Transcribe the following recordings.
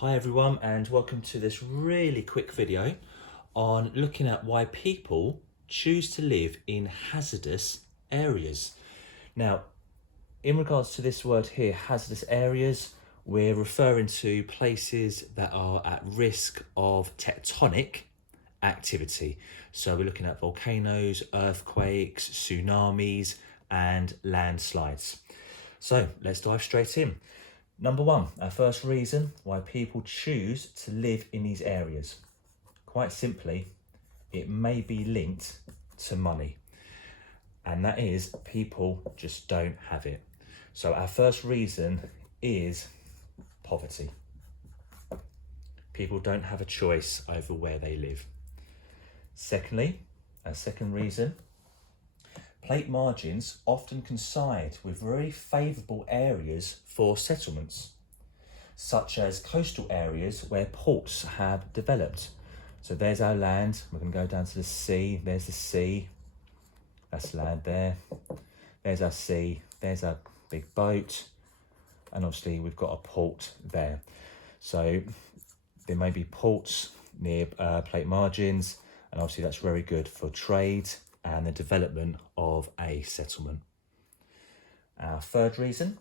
Hi everyone, and welcome to this really quick video on looking at why people choose to live in hazardous areas. Now, in regards to this word here, hazardous areas, we're referring to places that are at risk of tectonic activity. So we're looking at volcanoes, earthquakes, tsunamis, and landslides. So let's dive straight in. Number one, our first reason why people choose to live in these areas. Quite simply, it may be linked to money. And that is, people just don't have it. So our first reason is poverty. People don't have a choice over where they live. Secondly, our second reason, plate margins often coincide with very favourable areas for settlements, such as coastal areas where ports have developed. So there's our land, we're going to go down to the sea, there's the sea, that's land there, there's our sea, there's our big boat, and obviously we've got a port there. So there may be ports near plate margins, and obviously that's very good for trade and the development of a settlement. Our third reason,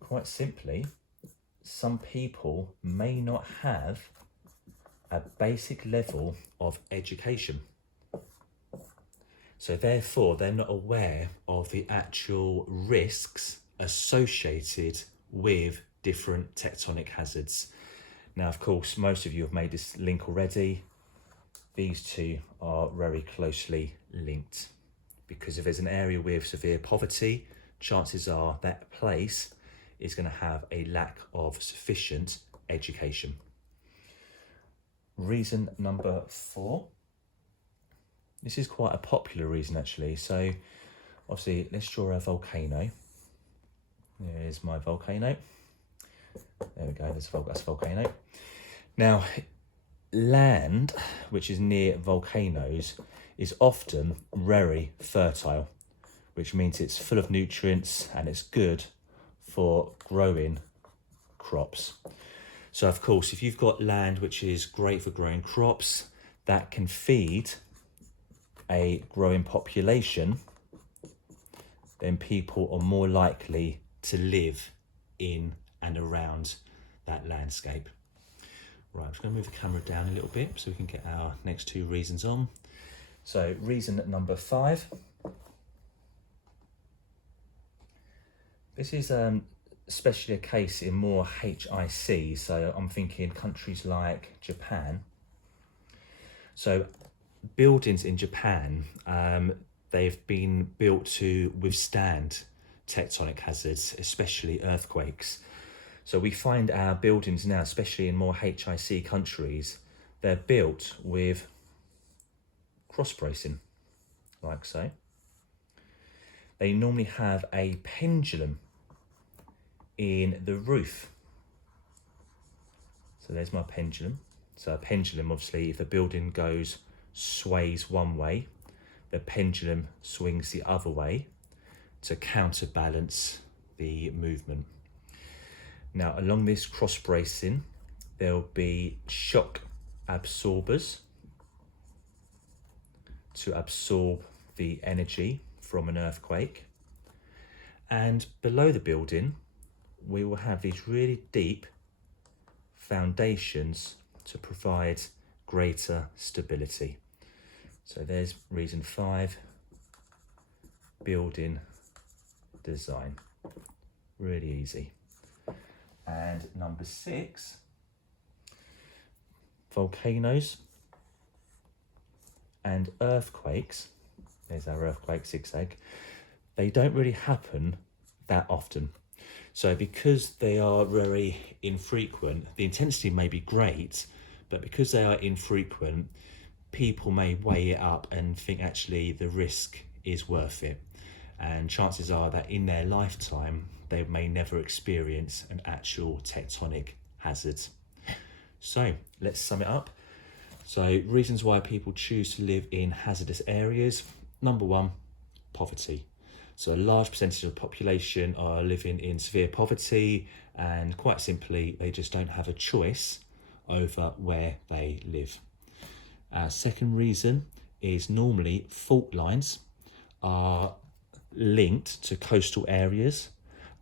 quite simply, some people may not have a basic level of education. So therefore, they're not aware of the actual risks associated with different tectonic hazards. Now, of course, most of you have made this link already. These two are very closely linked, because if there's an area with severe poverty, chances are that place is going to have a lack of sufficient education. Reason number 4. This is quite a popular reason actually. So obviously let's draw a volcano. There's my volcano. There we go, that's a volcano. Now, land which is near volcanoes is often very fertile, which means it's full of nutrients and it's good for growing crops. So of course, if you've got land which is great for growing crops, that can feed a growing population, then people are more likely to live in and around that landscape. Right, I'm just going to move the camera down a little bit so we can get our next two reasons on. So reason number 5. This is especially a case in more HIC, so I'm thinking countries like Japan. So buildings in Japan, they've been built to withstand tectonic hazards, especially earthquakes. So we find our buildings now, especially in more HIC countries, they're built with cross bracing, like so. They normally have a pendulum in the roof. So there's my pendulum. So a pendulum, obviously, if the building sways one way, the pendulum swings the other way to counterbalance the movement. Now, along this cross bracing, there'll be shock absorbers to absorb the energy from an earthquake. And below the building, we will have these really deep foundations to provide greater stability. So there's reason 5, building design. Really easy. And number 6, volcanoes and earthquakes. There's our earthquake zigzag. They don't really happen that often. So because they are very infrequent, the intensity may be great, but because they are infrequent, people may weigh it up and think actually the risk is worth it. And chances are that in their lifetime, they may never experience an actual tectonic hazard. So let's sum it up. So reasons why people choose to live in hazardous areas. Number 1, poverty. So a large percentage of the population are living in severe poverty, and quite simply, they just don't have a choice over where they live. Second reason is normally fault lines are linked to coastal areas,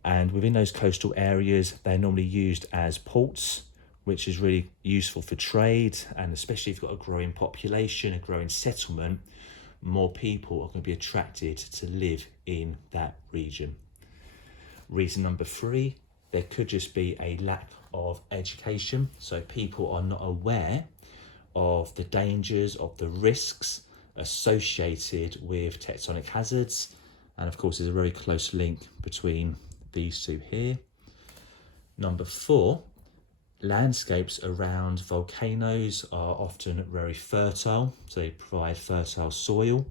and within those coastal areas they're normally used as ports, which is really useful for trade, and especially if you've got a growing population, a growing settlement, more people are going to be attracted to live in that region. Reason number 3, there could just be a lack of education, so people are not aware of the dangers, of the risks associated with tectonic hazards, and of course there's a very close link between these two here. Number 4, landscapes around volcanoes are often very fertile, so they provide fertile soil,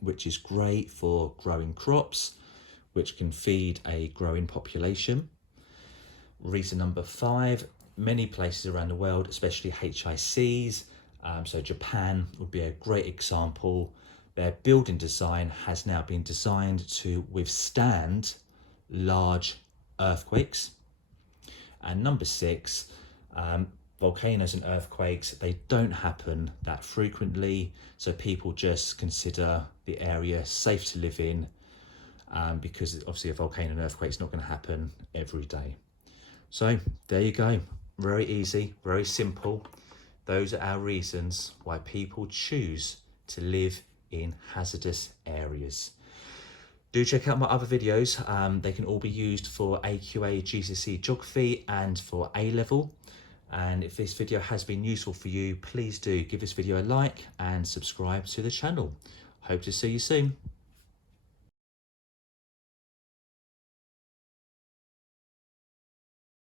which is great for growing crops, which can feed a growing population. Reason number 5, many places around the world, especially HICs, so Japan would be a great example. Their building design has now been designed to withstand large earthquakes. And number 6, volcanoes and earthquakes, they don't happen that frequently, so people just consider the area safe to live in, because obviously a volcano and earthquake is not going to happen every day. So there you go, very easy, very simple. Those are our reasons why people choose to live in hazardous areas. Do check out my other videos. They can all be used for AQA GCSE Geography and for A-level. And if this video has been useful for you, please do give this video a like and subscribe to the channel. Hope to see you soon.